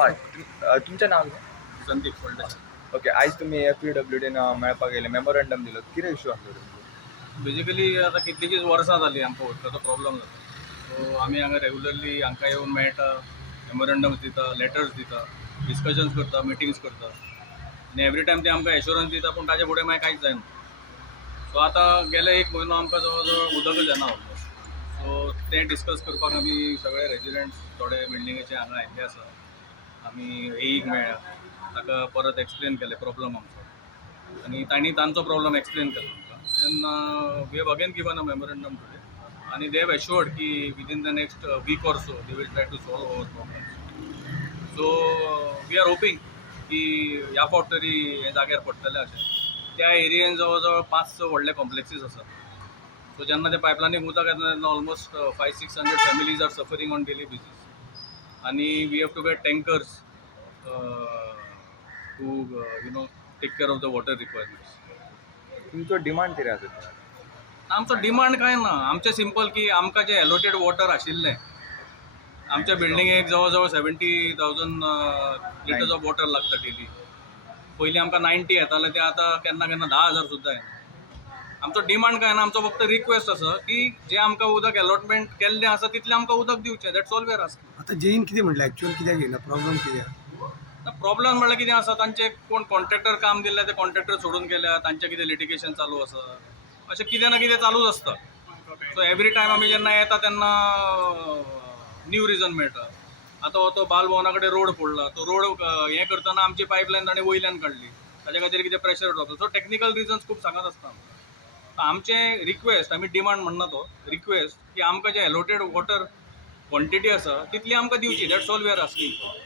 हय तुमचें नांव कितें? संदीप फळदेसाय. ओके, आयज तुमी PWD मेळपाक येयले, मेमोरंडम दिलो, कितें इशू आसलो तुमचो? बेजिकली आता कितलींशींच वर्सां जालीं आमकां उदकाचो प्रॉब्लम जाता. सो आमी हांगा रेगुलरली हांकां येवन मेळटा, मेमोरंडम्स दिता, लेटर्स दिता, डिस्कशन्स करता, मिटिंग्स करता आनी एवरी टायम ते आमकां एश्युरन्स दिता, पूण ताजे फुडें मागीर कांयच जायना. सो आतां गेले 1 म्हयनो आमकां जवळ जवळ उदकच येना ऑलमोस्ट. सो तें डिस्कस करपाक आमी सगळे रेजिडेंट्स थोडे बिल्डिंगेचे हांगा आयिल्ले आसा. आमी एईक मेळ्ळ्या, ताका परत एक्सप्लेन केलें प्रॉब्लम आमचो आनी तांणी तांचो प्रॉब्लम एक्सप्लेन केलो आमकां. And we have again given a memorandum today, and they have assured that within the next week or so they will try to solve our problems. So we are hoping की ह्या फावट तरी हे जाग्यार पडटले अशें. त्या एरियेन जवळ जवळ 5-6 व्हडले कॉम्प्लेक्सीस आसा. सो जेन्ना ते पायपलायनीक उदक येता तेन्ना almost 500-600 families are suffering on daily basis. आनी we have to get tankers to take care of the water requirements. तुमचो डिमांड कितें आसा? आमचो डिमांड काय ना, आमचें सिंपल की आमकां जे एलोटेड वॉटर आशिल्लें आमच्या बिल्डिंगेक जवळ जवळ 70,000 लिटर्स ऑफ वॉटर लागता डेली. पयलीं आमकां 90 येताले, ते आतां केन्ना केन्ना 10,000 सुद्दां येना. आमचो डिमांड काय ना, आमचो फक्त रिक्वेस्ट आसा की जे आमकां उदक अलॉटमेंट केल्लें आसा तितलें आमकां उदक दिवचें. That's all we are asking. आता जेईन कितें म्हटलें एक्चुअल कित्याक येयना प्रॉब्लेम कित्याक? प्रॉब्लेम म्हळ्यार कितें आसा, तांचे कोण कॉन्ट्रॅक्टर काम दिल्ले ते कॉन्ट्रॅक्टर सोडून गेल्या, तांचें कितें लिटिगेशन चालू आसा, अशें कितें ना कितें चालूच आसता. सो एवरी टायम आमी जेन्ना येता तेन्ना न्यू रिजन मेळटा. आतां हो तो बालभवना कडेन रोड फोडला, तो रोड हें करतना आमची पायपलायन ताणें वयल्यान काडली, ताच्या खातीर कितें pressure drop. So technical reasons खूब सांगत आसता आमकां. आमचें रिक्वेस्ट, आमी डिमांड म्हणना तो रिक्वेस्ट, की आमकां जे एलोटेड वॉटर क्वॉन्टिटी आसा तितली आमकां दिवची. That's all we are asking.